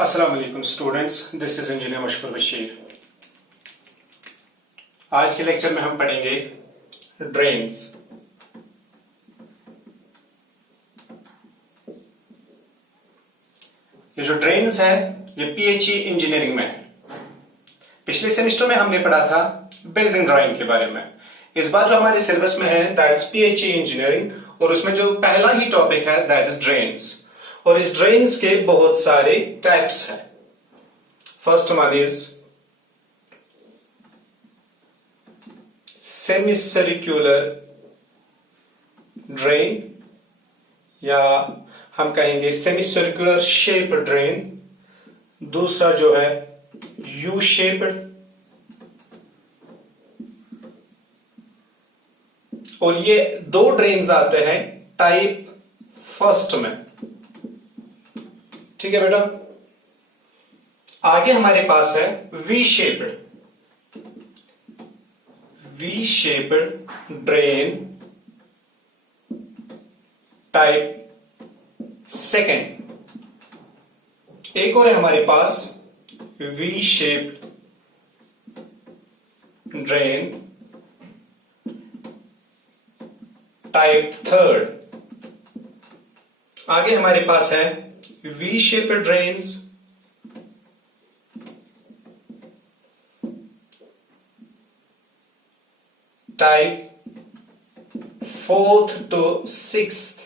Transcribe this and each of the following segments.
अस्सलाम वालेकुम students, this is engineer Mashkoor Bashir. आज के लेक्चर में हम पढ़ेंगे ड्रेन्स। ये जो ड्रेन्स है ये पीएचई इंजीनियरिंग में है। पिछले सेमेस्टर में हमने पढ़ा था बिल्डिंग ड्राइंग के बारे में। इस बार जो हमारे सिलेबस में है दैट इज पीएचई इंजीनियरिंग, और उसमें जो पहला ही टॉपिक है दैट इज ड्रेन्स। और इस ड्रेन्स के बहुत सारे टाइप्स हैं। First one is semi circular drain, या हम कहेंगे सेमी सर्कुलर शेप ड्रेन। दूसरा जो है यू शेप्ड, और ये दो ड्रेन्स आते हैं टाइप फर्स्ट में। ठीक है बेटा। आगे हमारे पास है V shaped drain type second. एक और है हमारे पास V shaped drain type third. आगे हमारे पास है V shaped drains type fourth to sixth.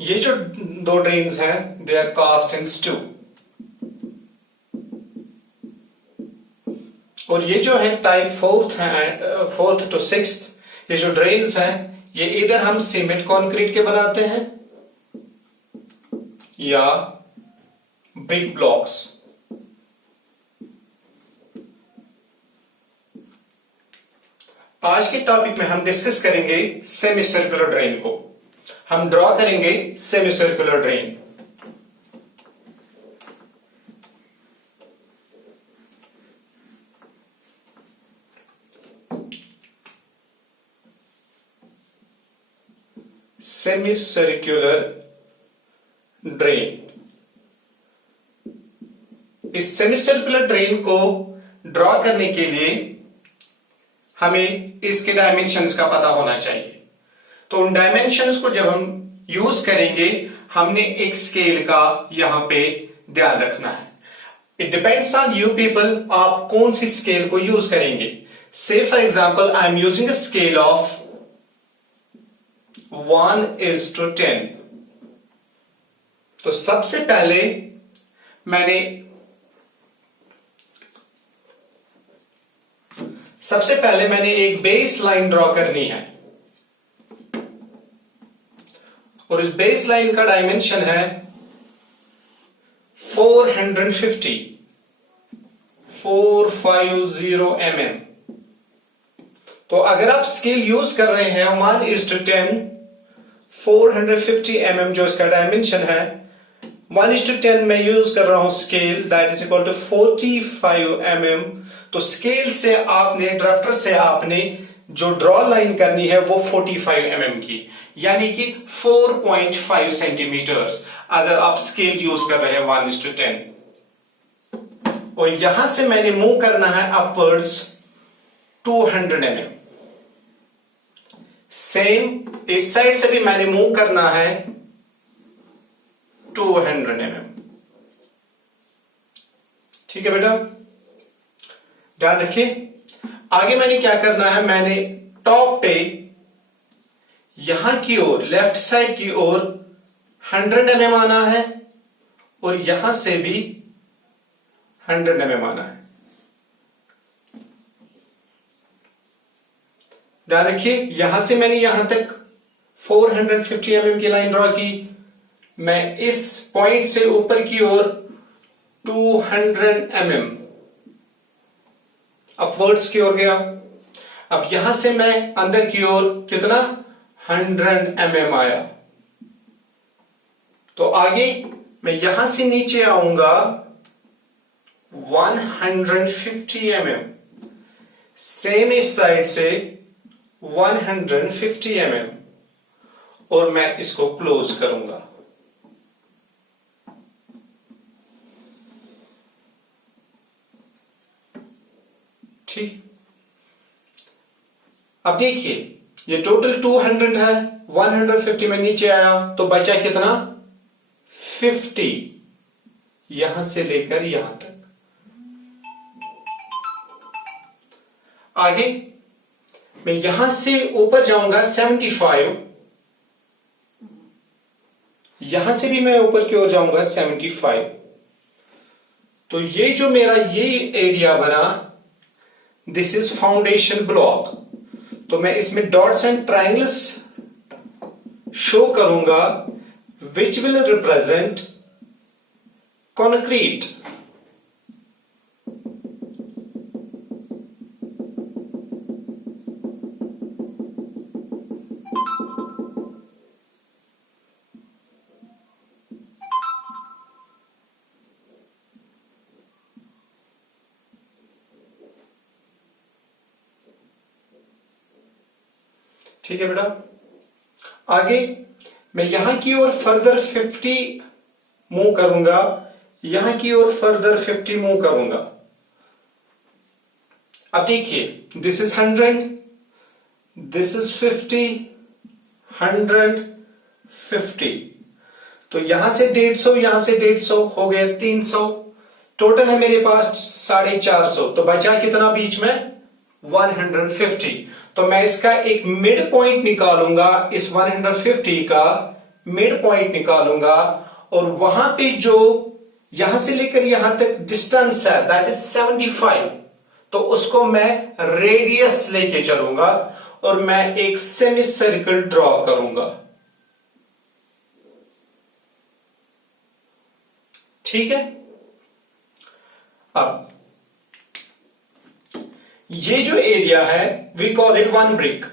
ये जो दो ड्रेन्स हैं they are cast in situ, और ये जो है टाइप फोर्थ टू सिक्स्थ, ये जो ड्रेन्स हैं ये इधर हम सीमेंट कंक्रीट के बनाते हैं या ब्रिक ब्लॉक्स। आज के टॉपिक में हम डिस्कस करेंगे सेमी सर्कुलर ड्रेन को। हम ड्रॉ करेंगे semi circular drain. Semi circular drain. इस सेमी सर्कुलर ड्रेन को ड्रॉ करने के लिए हमें इसके डायमेंशंस का पता होना चाहिए। तो उन डायमेंशंस को जब हम यूज करेंगे हमने एक स्केल का यहां पे ध्यान रखना है। It depends on you people, आप कौन सी स्केल को यूज करेंगे। से for example I am using a scale of 1:10। तो सबसे पहले मैंने एक बेस लाइन ड्रॉ करनी है, और इस बेस लाइन का डायमेंशन है 450 mm। तो अगर आप स्केल यूज कर रहे हैं 1:10, 450 mm जो इसका डायमेंशन है, 1:10 में यूज कर रहा हूं scale, that is equal to 45 mm। तो स्केल से आपने, ड्राफ्टर से आपने जो ड्रॉ लाइन करनी है वो 45 mm की, यानी कि 4.5 सेंटीमीटर्स अगर आप स्केल यूज कर रहे हैं 1:10। और यहां से मैंने मूव करना है अपवर्ड्स 200 mm। सेम इस साइड से भी मैंने मूव करना है 200 mm। ठीक है बेटा, ध्यान रखिए। आगे मैंने क्या करना है, मैंने टॉप पे यहां की ओर, लेफ्ट साइड की ओर 100 mm आना है, और यहां से भी 100 mm आना है। ध्यान रखिए, यहां से मैंने यहां तक 450 mm की लाइन ड्रॉ की। मैं इस पॉइंट से ऊपर की ओर 200 mm अपवर्ड्स की ओर गया। अब यहां से मैं अंदर की ओर कितना, 100 mm आया। तो आगे मैं यहां से नीचे आऊंगा 150 mm, सेम इस साइड से 150 mm, और मैं इसको क्लोज करूंगा। ठीक, अब देखिए ये टोटल 200 है, 150 में नीचे आया तो बचा कितना 50, यहां से लेकर यहां तक। आगे मैं यहां से ऊपर जाऊंगा 75, यहां से भी मैं ऊपर की ओर जाऊंगा 75। तो ये जो मेरा ये एरिया बना, दिस इज फाउंडेशन ब्लॉक। तो मैं इसमें डॉट्स एंड ट्रायंगल्स शो करूंगा विच विल रिप्रेजेंट कंक्रीट। ठीक है बेटा, आगे मैं यहां की ओर फर्दर 50 मूव करूंगा, यहां की ओर फर्दर 50 मूव करूंगा। अब देखिए दिस इज 100, दिस इज 50, 100, 50। तो यहां से 150, यहां से 150 हो गए 300, टोटल है मेरे पास 450। तो बचा कितना बीच में 150। तो मैं इसका एक मिड पॉइंट निकालूंगा, इस 150 का मिड पॉइंट निकालूंगा, और वहां पे जो यहां से लेकर यहां तक डिस्टेंस है दैट इज 75, तो उसको मैं रेडियस लेके चलूंगा और मैं एक सेमी सर्कल ड्रॉ करूंगा। ठीक है, अब ये जो एरिया है वी कॉल इट 1 ब्रिक।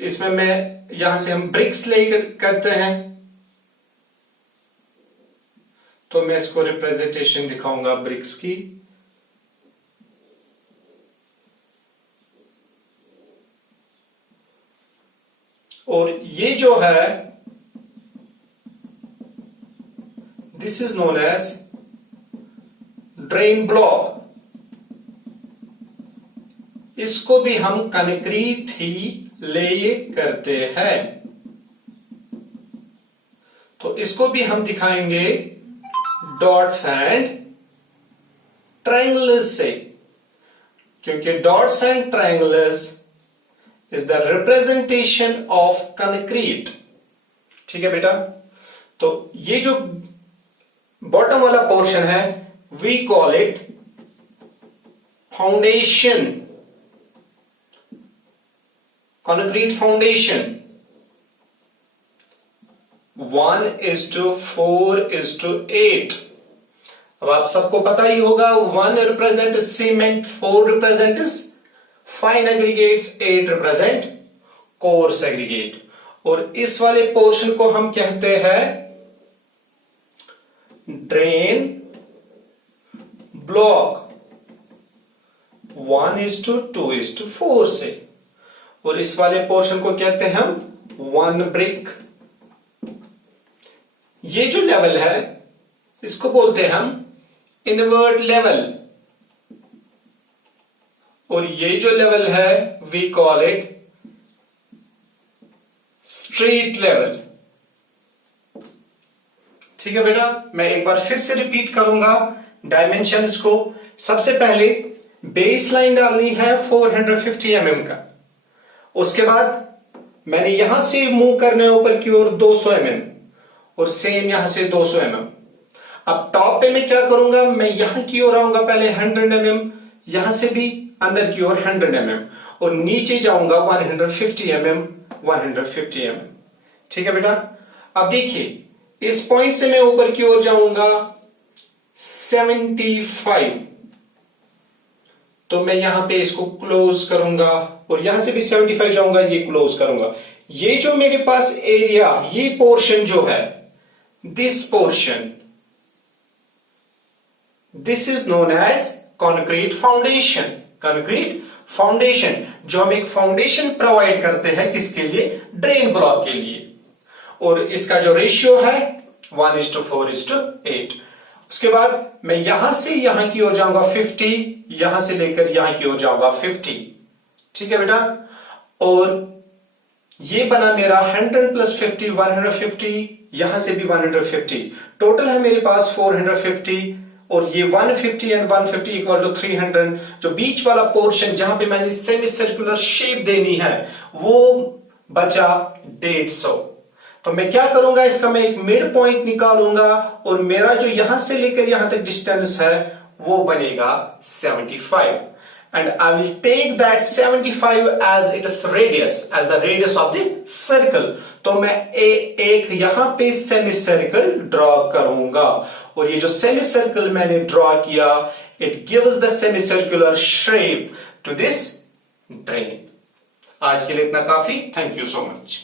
इसमें मैं यहां से हम ब्रिक्स ले करते हैं, तो मैं इसको रिप्रेजेंटेशन दिखाऊंगा ब्रिक्स की। और ये जो है this is known as drain block. इसको भी हम कंक्रीट ही ले करते हैं, तो इसको भी हम दिखाएंगे डॉट्स एंड ट्रायंगल्स से, क्योंकि dots and triangles is the representation of concrete. ठीक है बेटा, तो ये जो बॉटम वाला पोर्शन है we call it foundation, concrete foundation. 1:4:8। अब आप सबको पता ही होगा 1 represent cement, 4 represent fine aggregates, 8 represent coarse aggregate. और इस वाले पोर्शन को हम कहते हैं ड्रेन ब्लॉक 1:2:4 से, और इस वाले पोर्शन को कहते हैं हम 1 ब्रिक। ये जो लेवल है इसको बोलते हैं हम इनवर्ट लेवल, और ये जो लेवल है we call it straight level. ठीक है बेटा, मैं एक बार फिर से रिपीट करूंगा डायमेंशंस को। सबसे पहले बेस लाइन डालनी है 450 mm का, उसके बाद मैंने यहां से मूव करना है ऊपर की ओर 200 mm, और सेम यहां से 200 mm। अब टॉप पे मैं क्या करूंगा, मैं यहां की ओर आऊंगा पहले 100 mm, यहां से भी अंदर की ओर 100 mm, और नीचे जाऊंगा 150 mm, 150 mm। ठीक है बेटा, अब देखिए इस पॉइंट से मैं ऊपर की ओर जाऊंगा 75, तो मैं यहां पे इसको क्लोज करूंगा, और यहां से भी 75 जाऊंगा, ये क्लोज करूंगा। ये जो मेरे पास एरिया, ये पोर्शन जो है, this portion, this is known as concrete foundation, concrete foundation, जो हम एक फाउंडेशन प्रोवाइड करते हैं किसके लिए, ड्रेन ब्लॉक के लिए, और इसका जो रेशियो है 1:4:8। उसके बाद मैं यहां से यहां की ओर जाऊंगा 50, यहां से लेकर यहां की ओर जाऊंगा 50, ठीक है बेटा। और ये बना मेरा 100 + 50 150, यहां से भी 150, टोटल है मेरे पास 450, और ये 150 एंड 150 इक्वल टू 300। जो बीच वाला पोर्शन जहां पे मैंने सेमी सर्कुलर शेप देनी है वो बचा 150। तो मैं क्या करूंगा, इसका मैं एक मिड पॉइंट निकालूंगा, और मेरा जो यहां से लेकर यहां तक डिस्टेंस है वो बनेगा 75, and I will take that 75 as its radius, as the radius of the circle. तो मैं एक यहां पे सेमी सर्कल ड्रॉ करूंगा, और ये जो सेमी सर्कल मैंने ड्रॉ किया, it gives the semi circular shape to this drain. आज के लिए इतना काफी, थैंक यू सो मच।